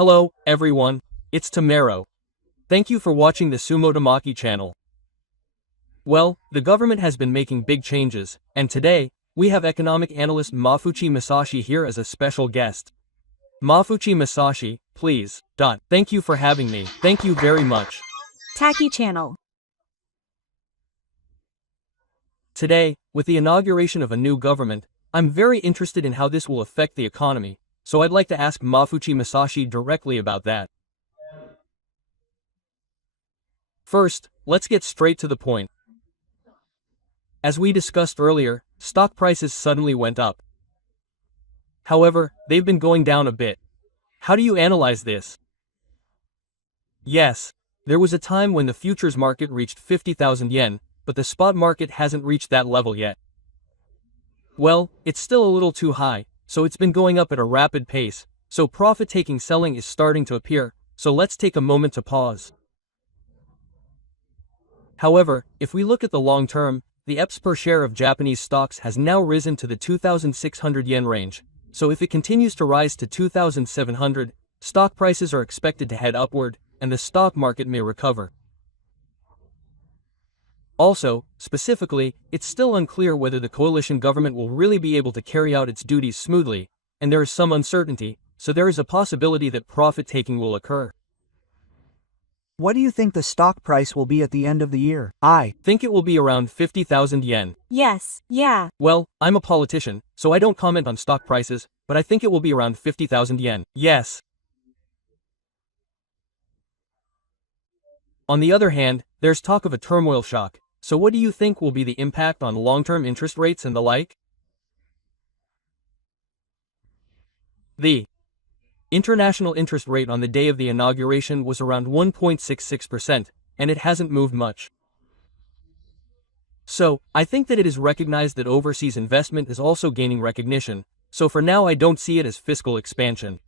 Hello, everyone. It's Tamaro. Thank you for watching the Sumo Tamaki channel. Well, the government has been making big changes, and today, we have economic analyst Mafuchi Masashi here as a special guest. Mafuchi Masashi, please. Thank you for having me. Thank you very much. Taki channel. Today, with the inauguration of a new government, I'm very interested in how this will affect the economy, so I'd like to ask Mafuchi Masashi directly about that. First, let's get straight to the point. As we discussed earlier, stock prices suddenly went up. However, they've been going down a bit. How do you analyze this? Yes, there was a time when the futures market reached 50,000 yen, but the spot market hasn't reached that level yet. Well, it's still a little too high, so it's been going up at a rapid pace, so profit-taking selling is starting to appear, so let's take a moment to pause. However, if we look at the long term, the EPS per share of Japanese stocks has now risen to the 2,600 yen range, so if it continues to rise to 2,700, stock prices are expected to head upward, and the stock market may recover. Also, specifically, it's still unclear whether the coalition government will really be able to carry out its duties smoothly, and there is some uncertainty, so there is a possibility that profit-taking will occur. What do you think the stock price will be at the end of the year? I think it will be around 50,000 yen. Yes, yeah. Well, I'm a politician, so I don't comment on stock prices, but I think it will be around 50,000 yen. Yes. On the other hand, there's talk of a turmoil shock. So what do you think will be the impact on long-term interest rates and the like? The international interest rate on the day of the inauguration was around 1.66%, and it hasn't moved much. So, I think that it is recognized that overseas investment is also gaining recognition, so for now I don't see it as fiscal expansion.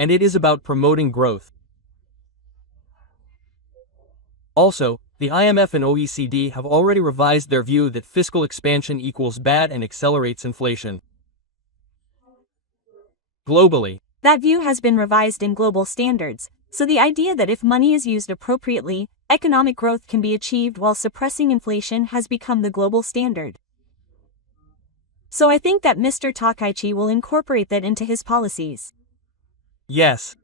And it is about promoting growth. Also, the IMF and OECD have already revised their view that fiscal expansion equals bad and accelerates inflation. Globally, that view has been revised in global standards, so the idea that if money is used appropriately, economic growth can be achieved while suppressing inflation has become the global standard. So I think that Mr. Takaichi will incorporate that into his policies. Yes.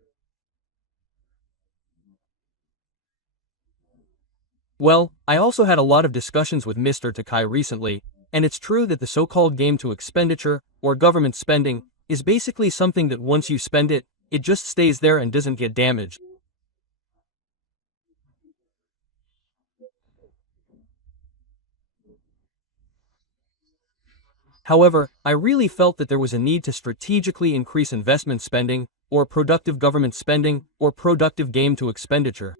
Well, I also had a lot of discussions with Mr. Takai recently, and it's true that the so-called game to expenditure, or government spending, is basically something that once you spend it, it just stays there and doesn't get damaged. However, I really felt that there was a need to strategically increase investment spending, or productive government spending, or productive game to expenditure.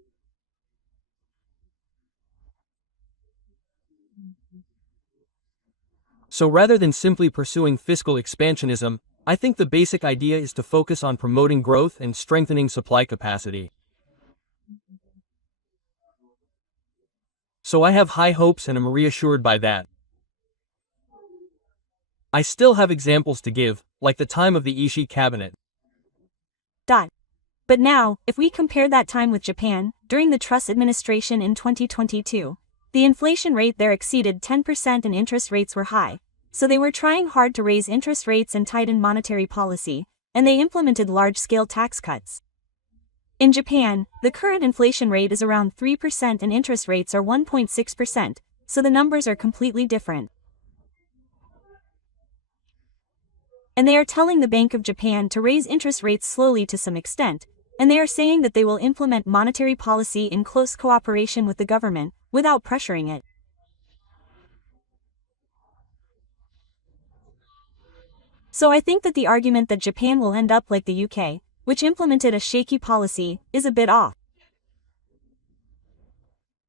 So rather than simply pursuing fiscal expansionism, I think the basic idea is to focus on promoting growth and strengthening supply capacity. So I have high hopes and am reassured by that. I still have examples to give, like the time of the Ishii cabinet. But now, if we compare that time with Japan, during the Truss administration in 2022, the inflation rate there exceeded 10% and interest rates were high, so they were trying hard to raise interest rates and tighten monetary policy, and they implemented large-scale tax cuts. In Japan, the current inflation rate is around 3% and interest rates are 1.6%, so the numbers are completely different. And they are telling the Bank of Japan to raise interest rates slowly to some extent, and they are saying that they will implement monetary policy in close cooperation with the government, without pressuring it. So I think that the argument that Japan will end up like the UK, which implemented a shaky policy, is a bit off.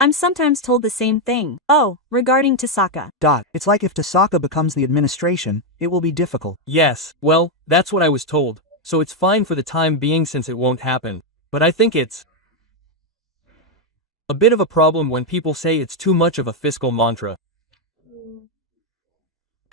I'm sometimes told the same thing. Oh, regarding Tasaka. It's like if Tasaka becomes the administration, it will be difficult. Yes, well, that's what I was told, so it's fine for the time being since it won't happen. But I think it's a bit of a problem when people say it's too much of a fiscal mantra.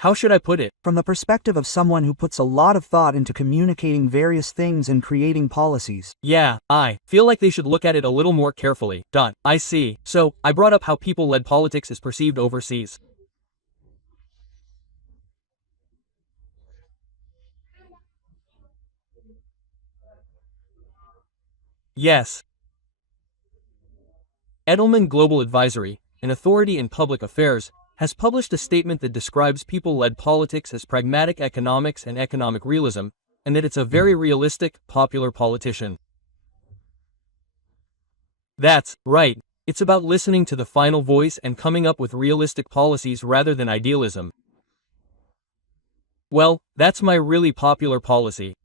How should I put it? From the perspective of someone who puts a lot of thought into communicating various things and creating policies. Yeah, I feel like they should look at it a little more carefully. I see. So, I brought up how people-led politics is perceived overseas. Yes. Edelman Global Advisory, an authority in public affairs, has published a statement that describes people-led politics as pragmatic economics and economic realism, and that it's a very realistic, popular politician. That's right. It's about listening to the final voice and coming up with realistic policies rather than idealism. Well, that's my really popular policy.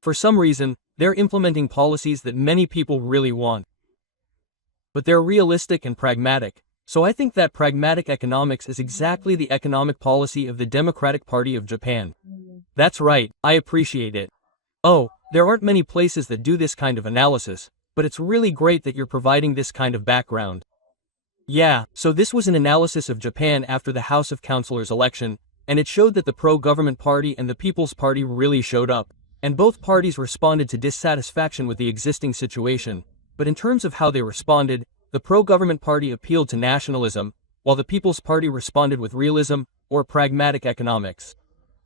For some reason, they're implementing policies that many people really want. But they're realistic and pragmatic. So I think that pragmatic economics is exactly the economic policy of the Democratic Party of Japan. That's right, I appreciate it. Oh, there aren't many places that do this kind of analysis, but it's really great that you're providing this kind of background. Yeah, so this was an analysis of Japan after the House of Councilors election, and it showed that the pro-government party and the People's Party really showed up, and both parties responded to dissatisfaction with the existing situation. But in terms of how they responded, the pro-government party appealed to nationalism, while the People's Party responded with realism, or pragmatic economics.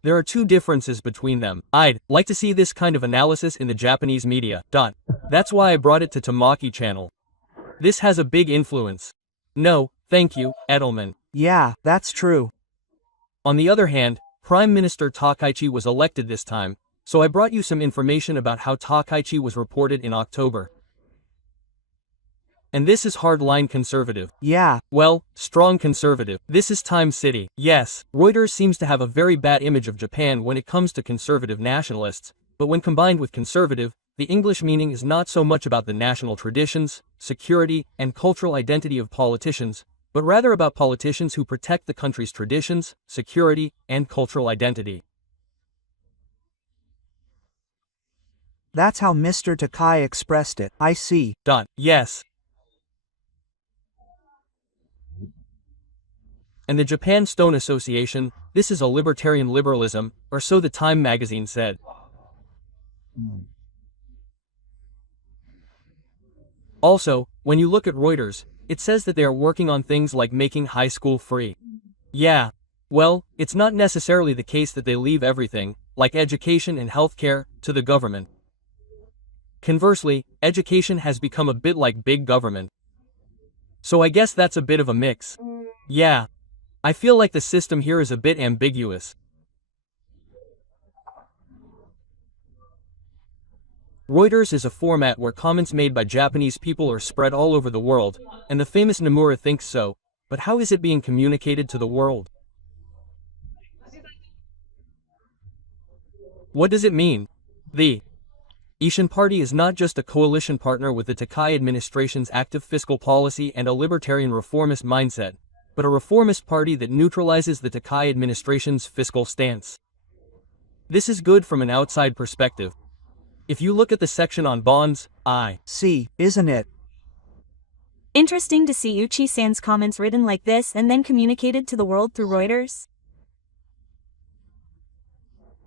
There are two differences between them. I'd like to see this kind of analysis in the Japanese media. That's why I brought it to Tamaki channel. This has a big influence. No, thank you, Edelman. Yeah, that's true. On the other hand, Prime Minister Takaichi was elected this time, so I brought you some information about how Takaichi was reported in October. And this is hardline conservative. Yeah. Well, strong conservative. This is Time City. Yes, Reuters seems to have a very bad image of Japan when it comes to conservative nationalists, but when combined with conservative, the English meaning is not so much about the national traditions, security, and cultural identity of politicians, but rather about politicians who protect the country's traditions, security, and cultural identity. That's how Mr. Takai expressed it. I see. Yes. And the Japan Stone Association, this is a libertarian liberalism, or so the Time magazine said. Also, when you look at Reuters, it says that they are working on things like making high school free. Yeah. Well, it's not necessarily the case that they leave everything, like education and healthcare, to the government. Conversely, education has become a bit like big government. So I guess that's a bit of a mix. Yeah. I feel like the system here is a bit ambiguous. Reuters is a format where comments made by Japanese people are spread all over the world, and the famous Nomura thinks so, but how is it being communicated to the world? What does it mean? The Ishin Party is not just a coalition partner with the Takai administration's active fiscal policy and a libertarian reformist mindset, but a reformist party that neutralizes the Takai administration's fiscal stance. This is good from an outside perspective. If you look at the section on bonds, I see, isn't it? Interesting to see Uchi-san's comments written like this and then communicated to the world through Reuters.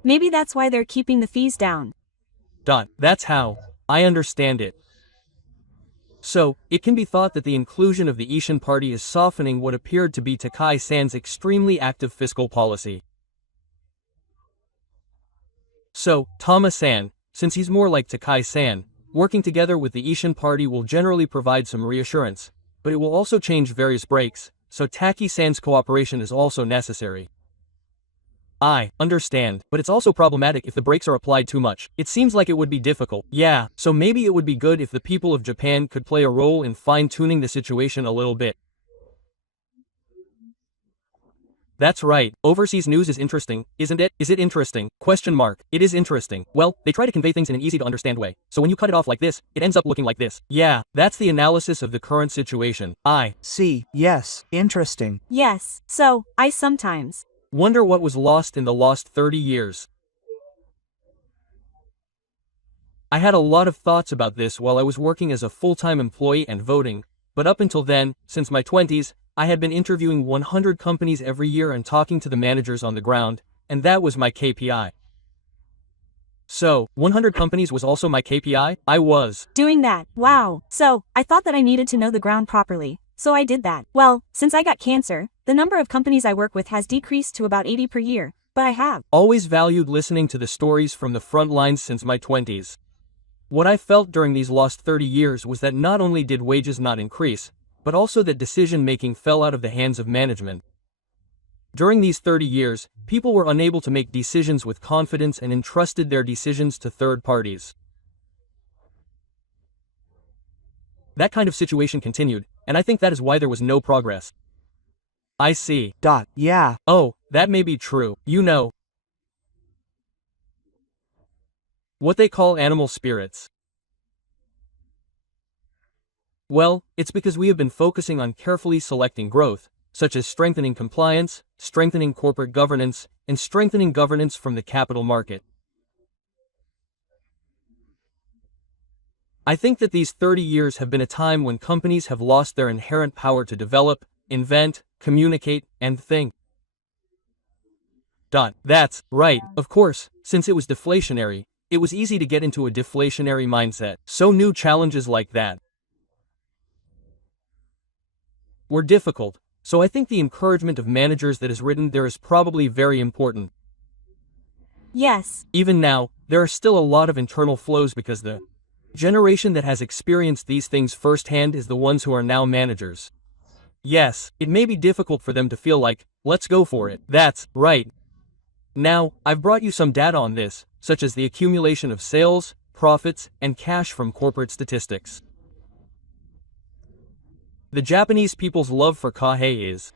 Maybe that's why they're keeping the fees down. That's how I understand it. So, it can be thought that the inclusion of the Ishin Party is softening what appeared to be Takai-san's extremely active fiscal policy. So, Tama-san, since he's more like Takai-san, working together with the Ishin Party will generally provide some reassurance, but it will also change various breaks, so Taki-san's cooperation is also necessary. I understand, but it's also problematic if the brakes are applied too much. It seems like it would be difficult. Yeah, so maybe it would be good if the people of Japan could play a role in fine-tuning the situation a little bit. That's right. Overseas news is interesting, isn't it? Is it interesting? Question mark. It is interesting. Well, they try to convey things in an easy-to-understand way, so when you cut it off like this, it ends up looking like this. Yeah, that's the analysis of the current situation. I see. Yes, interesting. Yes, so, I sometimes wonder what was lost in the lost 30 years. I had a lot of thoughts about this while I was working as a full-time employee and voting, but up until then, since my 20s, I had been interviewing 100 companies every year and talking to the managers on the ground, and that was my KPI. So, 100 companies was also my KPI? I was doing that. Wow. So, I thought that I needed to know the ground properly. So I did that. Well, since I got cancer, the number of companies I work with has decreased to about 80 per year, but I have always valued listening to the stories from the front lines since my 20s. What I felt during these lost 30 years was that not only did wages not increase, but also that decision-making fell out of the hands of management. During these 30 years, people were unable to make decisions with confidence and entrusted their decisions to third parties. That kind of situation continued, and I think that is why there was no progress. I see. Yeah. Oh, that may be true. You know what they call animal spirits. Well, it's because we have been focusing on carefully selecting growth, such as strengthening compliance, strengthening corporate governance, and strengthening governance from the capital market. I think that these 30 years have been a time when companies have lost their inherent power to develop, invent, communicate, and think. That's right. Of course, since it was deflationary, it was easy to get into a deflationary mindset. So new challenges like that were difficult. So I think the encouragement of managers that is written there is probably very important. Yes. Even now, there are still a lot of internal flows because the generation that has experienced these things firsthand is the ones who are now managers. Yes, it may be difficult for them to feel like, let's go for it. That's right. Now, I've brought you some data on this, such as the accumulation of sales, profits, and cash from corporate statistics. The Japanese people's love for Kahei is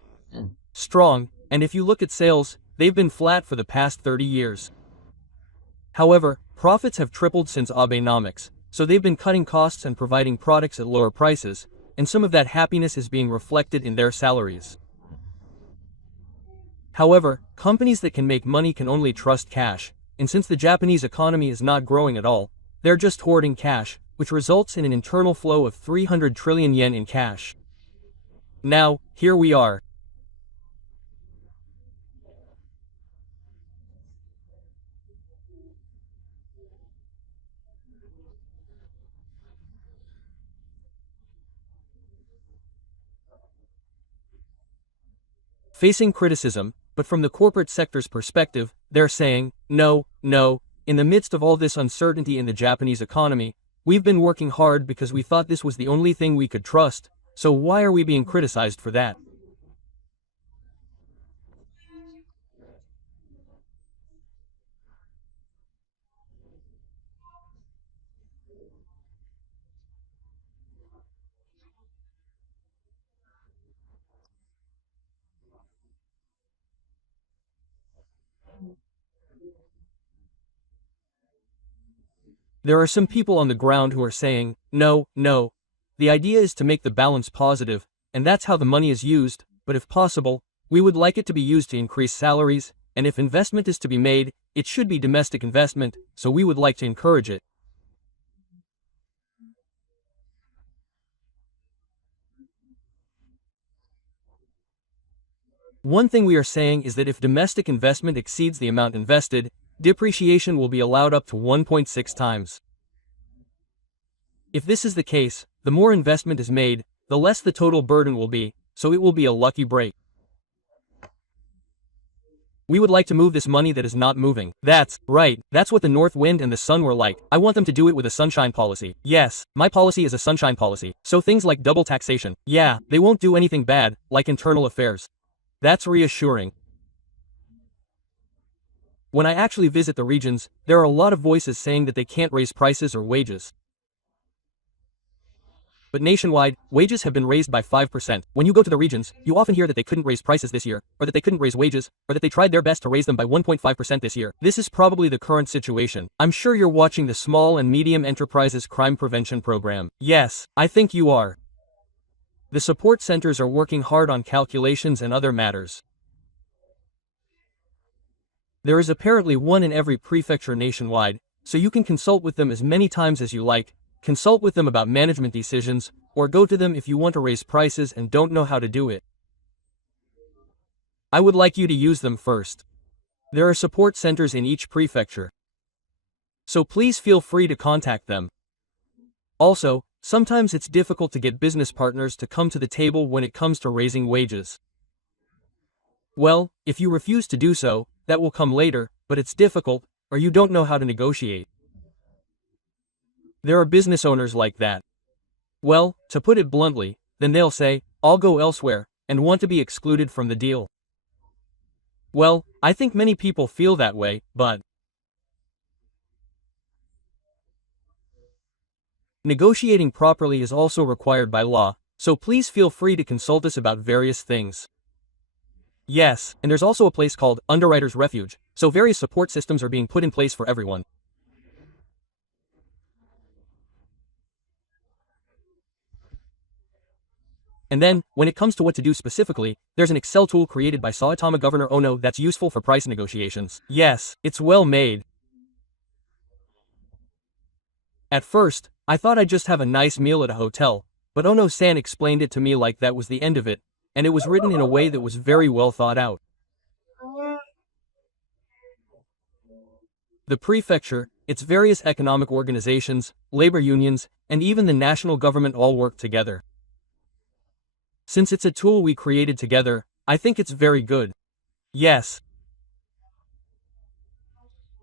strong, and if you look at sales, they've been flat for the past 30 years. However, profits have tripled since Abenomics, so they've been cutting costs and providing products at lower prices, and some of that happiness is being reflected in their salaries. However, companies that can make money can only trust cash, and since the Japanese economy is not growing at all, they're just hoarding cash, which results in an internal flow of 300 trillion yen in cash. Now, here we are. Facing criticism, but from the corporate sector's perspective, they're saying, no, in the midst of all this uncertainty in the Japanese economy, we've been working hard because we thought this was the only thing we could trust, so why are we being criticized for that? There are some people on the ground who are saying, no, the idea is to make the balance positive, and that's how the money is used, but if possible, we would like it to be used to increase salaries, and if investment is to be made, it should be domestic investment, so we would like to encourage it. One thing we are saying is that if domestic investment exceeds the amount invested, depreciation will be allowed up to 1.6 times. If this is the case, the more investment is made, the less the total burden will be, so it will be a lucky break. We would like to move this money that is not moving. That's right. That's what the North Wind and the Sun were like. I want them to do it with a sunshine policy. Yes, my policy is a sunshine policy. So things like double taxation. Yeah, they won't do anything bad, like internal affairs. That's reassuring. When I actually visit the regions, there are a lot of voices saying that they can't raise prices or wages. But nationwide, wages have been raised by 5%. When you go to the regions, you often hear that they couldn't raise prices this year, or that they couldn't raise wages, or that they tried their best to raise them by 1.5% this year. This is probably the current situation. I'm sure you're watching the Small and Medium Enterprises Crime Prevention Program. Yes, I think you are. The support centers are working hard on calculations and other matters. There is apparently one in every prefecture nationwide, so you can consult with them as many times as you like, consult with them about management decisions, or go to them if you want to raise prices and don't know how to do it. I would like you to use them first. There are support centers in each prefecture, so please feel free to contact them. Also, sometimes it's difficult to get business partners to come to the table when it comes to raising wages. Well, if you refuse to do so, that will come later, but it's difficult, or you don't know how to negotiate. There are business owners like that. Well, to put it bluntly, then they'll say, I'll go elsewhere, and want to be excluded from the deal. Well, I think many people feel that way, but negotiating properly is also required by law, so please feel free to consult us about various things. Yes, and there's also a place called Underwriters Refuge, so various support systems are being put in place for everyone. And then, when it comes to what to do specifically, there's an Excel tool created by Saitama Governor Ono that's useful for price negotiations. Yes, it's well made. At first, I thought I'd just have a nice meal at a hotel, but Ono-san explained it to me like that was the end of it, and it was written in a way that was very well thought out. The prefecture, its various economic organizations, labor unions, and even the national government all work together. Since it's a tool we created together, I think it's very good. Yes.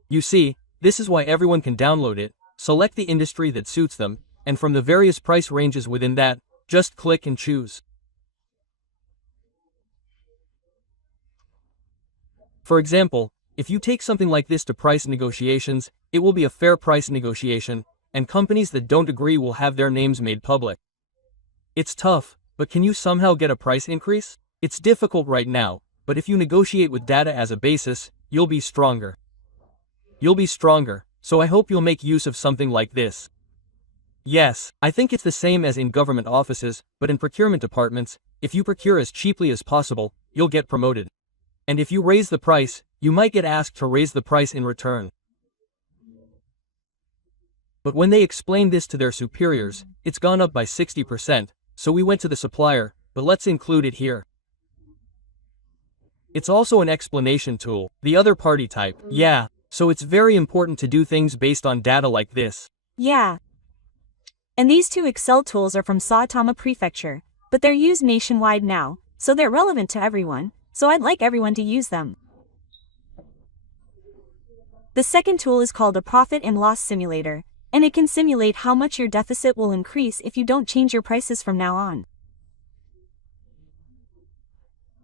You see, this is why everyone can download it, select the industry that suits them, and from the various price ranges within that, just click and choose. For example, if you take something like this to price negotiations, it will be a fair price negotiation, and companies that don't agree will have their names made public. It's tough, but can you somehow get a price increase? It's difficult right now, but if you negotiate with data as a basis, you'll be stronger. So I hope you'll make use of something like this. Yes, I think it's the same as in government offices, but in procurement departments, if you procure as cheaply as possible, you'll get promoted. And if you raise the price, you might get asked to raise the price in return. But when they explained this to their superiors, it's gone up by 60%, so we went to the supplier, but let's include it here. It's also an explanation tool, the other party type. Yeah, so it's very important to do things based on data like this. Yeah. And these two Excel tools are from Saitama Prefecture, but they're used nationwide now, so they're relevant to everyone, so I'd like everyone to use them. The second tool is called a profit and loss simulator, and it can simulate how much your deficit will increase if you don't change your prices from now on.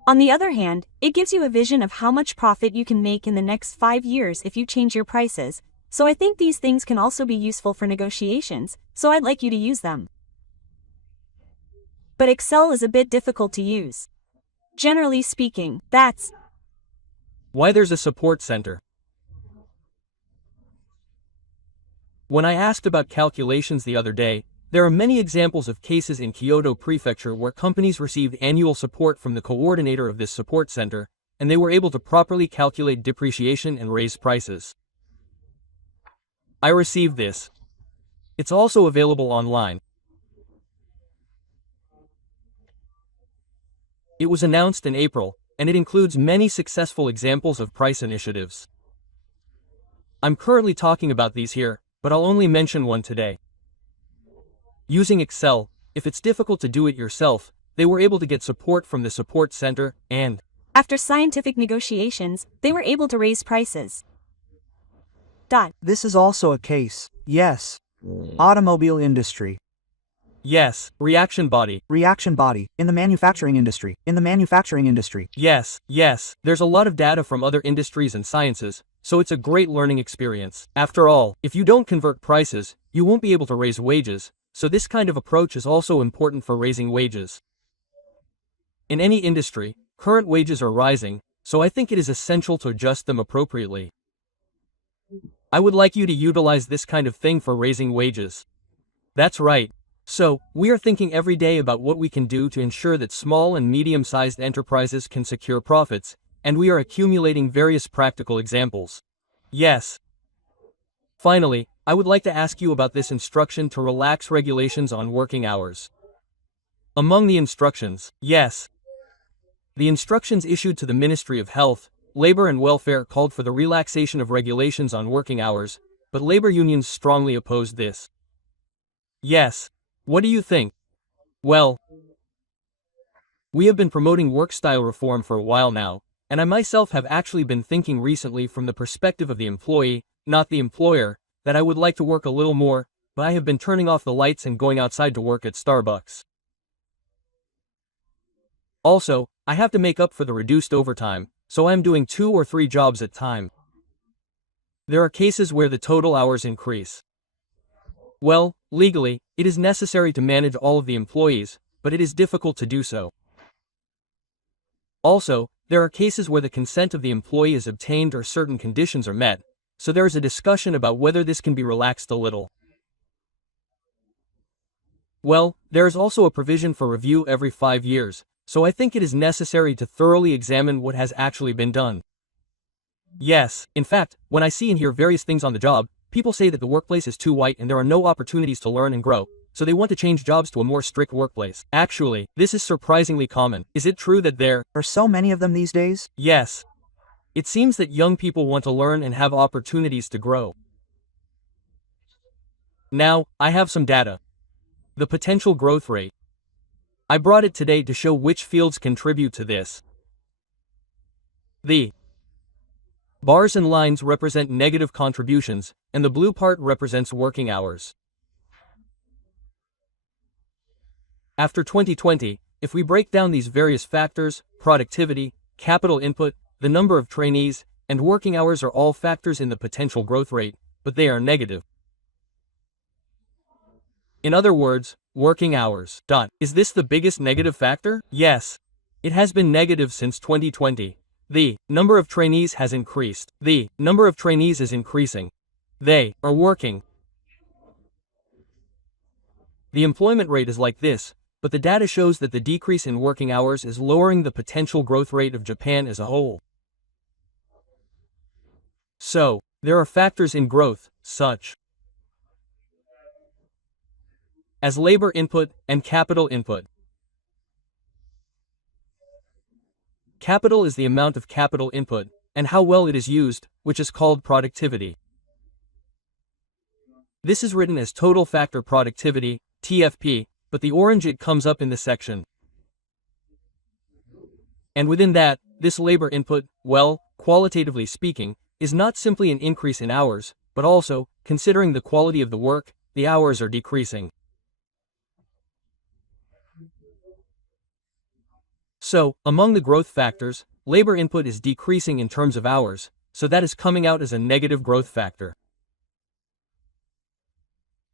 On the other hand, it gives you a vision of how much profit you can make in the next 5 years if you change your prices, so I think these things can also be useful for negotiations, so I'd like you to use them. But Excel is a bit difficult to use. Generally speaking, that's why there's a support center. When I asked about calculations the other day, there are many examples of cases in Kyoto Prefecture where companies received annual support from the coordinator of this support center, and they were able to properly calculate depreciation and raise prices. I received this. It's also available online. It was announced in April, and it includes many successful examples of price initiatives. I'm currently talking about these here, but I'll only mention one today. Using Excel, if it's difficult to do it yourself, they were able to get support from the support center, and after scientific negotiations, they were able to raise prices. This is also a case. Yes. Automobile industry. Yes, reaction body. Reaction body. In the manufacturing industry. Yes, there's a lot of data from other industries and sciences, so it's a great learning experience. After all, if you don't convert prices, you won't be able to raise wages, so this kind of approach is also important for raising wages. In any industry, current wages are rising, so I think it is essential to adjust them appropriately. I would like you to utilize this kind of thing for raising wages. That's right. So, we are thinking every day about what we can do to ensure that small and medium-sized enterprises can secure profits, and we are accumulating various practical examples. Yes. Finally, I would like to ask you about this instruction to relax regulations on working hours. Among the instructions, yes. The instructions issued to the Ministry of Health, Labor and Welfare called for the relaxation of regulations on working hours, but labor unions strongly opposed this. Yes. What do you think? Well, we have been promoting work style reform for a while now, and I myself have actually been thinking recently from the perspective of the employee, not the employer, that I would like to work a little more, but I have been turning off the lights and going outside to work at Starbucks. Also, I have to make up for the reduced overtime, so I am doing 2 or 3 jobs at a time. There are cases where the total hours increase. Well, legally, it is necessary to manage all of the employees, but it is difficult to do so. Also, there are cases where the consent of the employee is obtained or certain conditions are met, so there is a discussion about whether this can be relaxed a little. Well, there is also a provision for review every 5 years, so I think it is necessary to thoroughly examine what has actually been done. Yes, in fact, when I see and hear various things on the job, people say that the workplace is too white and there are no opportunities to learn and grow, so they want to change jobs to a more strict workplace. Actually, this is surprisingly common. Is it true that there are so many of them these days? Yes. It seems that young people want to learn and have opportunities to grow. Now, I have some data. The potential growth rate. I brought it today to show which fields contribute to this. The bars and lines represent negative contributions, and the blue part represents working hours. After 2020, if we break down these various factors, productivity, capital input, the number of trainees, and working hours are all factors in the potential growth rate, but they are negative. In other words, working hours. Is this the biggest negative factor? Yes. It has been negative since 2020. The number of trainees has increased. The number of trainees is increasing. They are working. The employment rate is like this, but the data shows that the decrease in working hours is lowering the potential growth rate of Japan as a whole. So, there are factors in growth, such as labor input and capital input. Capital is the amount of capital input, and how well it is used, which is called productivity. This is written as total factor productivity, TFP, but the orange it comes up in this section. And within that, this labor input, well, qualitatively speaking, is not simply an increase in hours, but also, considering the quality of the work, the hours are decreasing. So, among the growth factors, labor input is decreasing in terms of hours, so that is coming out as a negative growth factor.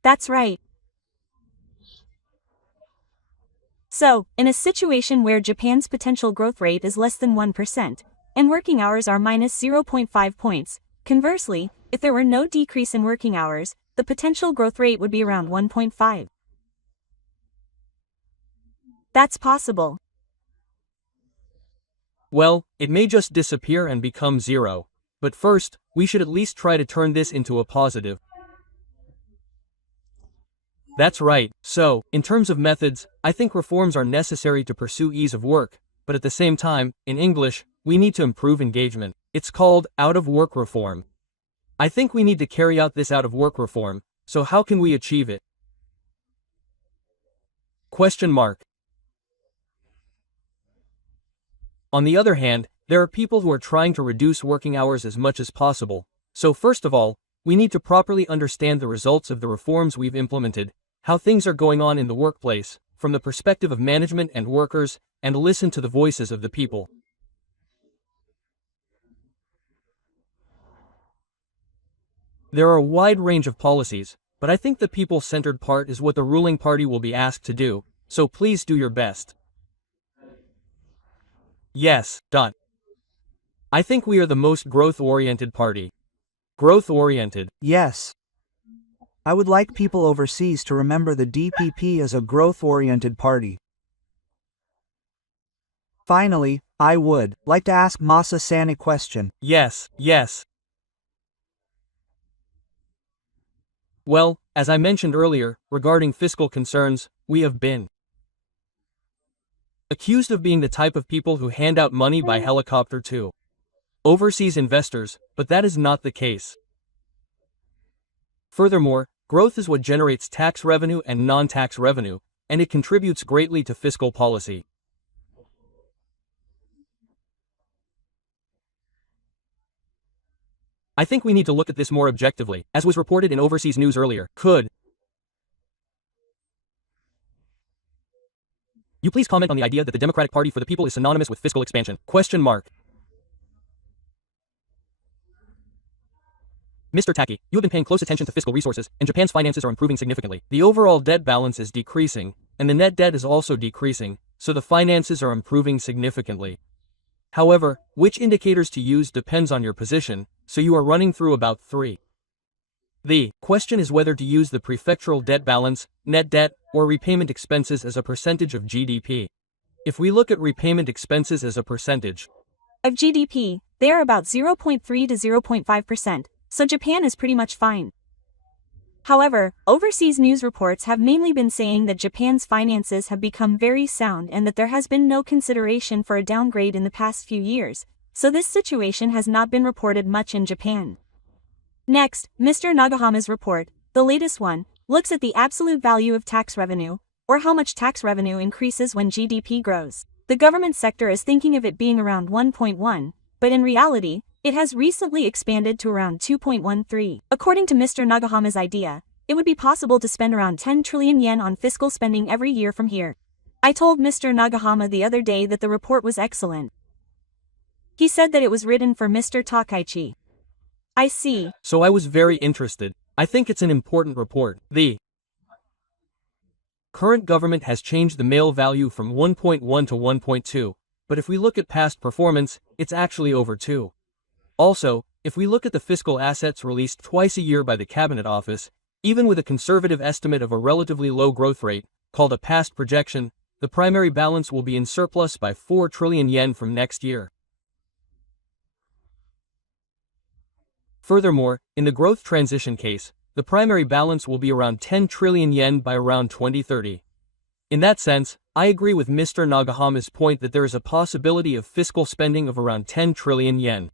That's right. So, in a situation where Japan's potential growth rate is less than 1%, and working hours are minus 0.5 points, conversely, if there were no decrease in working hours, the potential growth rate would be around 1.5. That's possible. Well, it may just disappear and become 0, but first, we should at least try to turn this into a positive. That's right. So, in terms of methods, I think reforms are necessary to pursue ease of work, but at the same time, in English, we need to improve engagement. It's called out-of-work reform. I think we need to carry out this out-of-work reform, so how can we achieve it? Question mark. On the other hand, there are people who are trying to reduce working hours as much as possible. So first of all, we need to properly understand the results of the reforms we've implemented, how things are going on in the workplace, from the perspective of management and workers, and listen to the voices of the people. There are a wide range of policies, but I think the people-centered part is what the ruling party will be asked to do, so please do your best. Yes. I think we are the most growth-oriented party. Growth-oriented. Yes. I would like people overseas to remember the DPP as a growth-oriented party. Finally, I would like to ask Masa-san a question. Yes. Well, as I mentioned earlier, regarding fiscal concerns, we have been accused of being the type of people who hand out money by helicopter to overseas investors, but that is not the case. Furthermore, growth is what generates tax revenue and non-tax revenue, and it contributes greatly to fiscal policy. I think we need to look at this more objectively, as was reported in overseas news earlier. Could you please comment on the idea that the Democratic Party for the People is synonymous with fiscal expansion? Question mark. Mr. Taki, you have been paying close attention to fiscal resources, and Japan's finances are improving significantly. The overall debt balance is decreasing, and the net debt is also decreasing, so the finances are improving significantly. However, which indicators to use depends on your position, so you are running through about 3. The question is whether to use the prefectural debt balance, net debt, or repayment expenses as a percentage of GDP. If we look at repayment expenses as a percentage of GDP, they are about 0.3 to 0.5%, so Japan is pretty much fine. However, overseas news reports have mainly been saying that Japan's finances have become very sound and that there has been no consideration for a downgrade in the past few years, so this situation has not been reported much in Japan. Next, Mr. Nagahama's report, the latest one, looks at the absolute value of tax revenue, or how much tax revenue increases when GDP grows. The government sector is thinking of it being around 1.1, but in reality, it has recently expanded to around 2.13. According to Mr. Nagahama's idea, it would be possible to spend around 10 trillion yen on fiscal spending every year from here. I told Mr. Nagahama the other day that the report was excellent. He said that it was written for Mr. Takaichi. I see. So I was very interested. I think it's an important report. The current government has changed the male value from 1.1 to 1.2, but if we look at past performance, it's actually over 2. Also, if we look at the fiscal assets released twice a year by the Cabinet Office, even with a conservative estimate of a relatively low growth rate, called a past projection, the primary balance will be in surplus by 4 trillion yen from next year. Furthermore, in the growth transition case, the primary balance will be around 10 trillion yen by around 2030. In that sense, I agree with Mr. Nagahama's point that there is a possibility of fiscal spending of around 10 trillion yen.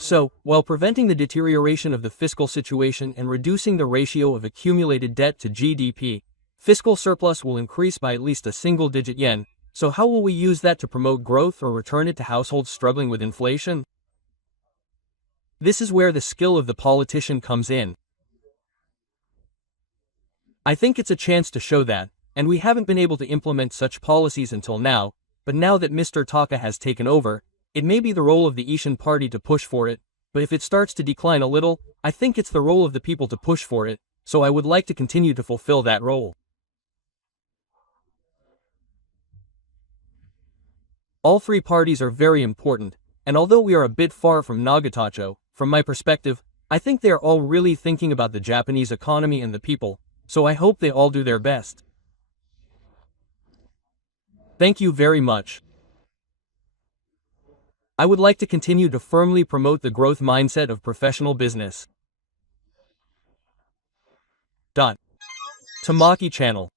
So, while preventing the deterioration of the fiscal situation and reducing the ratio of accumulated debt to GDP, fiscal surplus will increase by at least a single-digit yen. So how will we use that to promote growth or return it to households struggling with inflation? This is where the skill of the politician comes in. I think it's a chance to show that, and we haven't been able to implement such policies until now, but now that Mr. Taka has taken over, it may be the role of the Ishin party to push for it, but if it starts to decline a little, I think it's the role of the people to push for it, so I would like to continue to fulfill that role. All 3 parties are very important, and although we are a bit far from Nagatacho, from my perspective, I think they are all really thinking about the Japanese economy and the people, so I hope they all do their best. Thank you very much. I would like to continue to firmly promote the growth mindset of professional business. Tamaki Channel.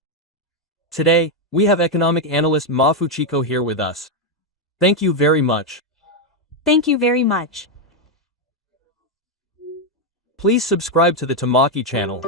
Today, we have economic analyst Mafuchiko here with us. Thank you very much. Thank you very much. Please subscribe to the Tamaki channel.